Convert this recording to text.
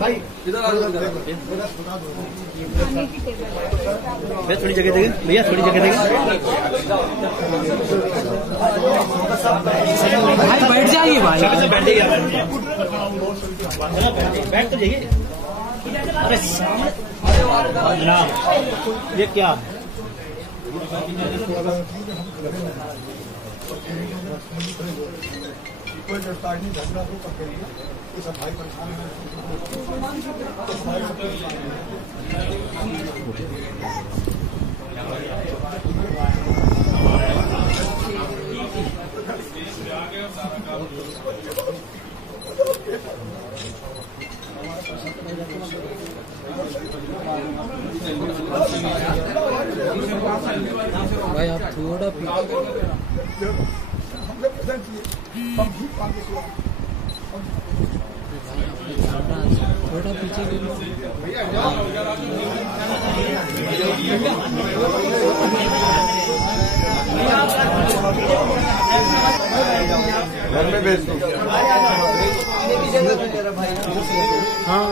भाई इधर आ जाओ। थोड़ी जगह देंगे भैया, थोड़ी जगह देंगे भाई, बैठ जाइए भाई, बैठिए बैठ तो जाइए। अरे जनाब ये क्या कोई गिरफ्तार नहीं, झगड़ा तो कर रही है, सब भाई परेशान है। भाई आप थोड़ा थोड़ा पीछे घर में भेज दो। हाँ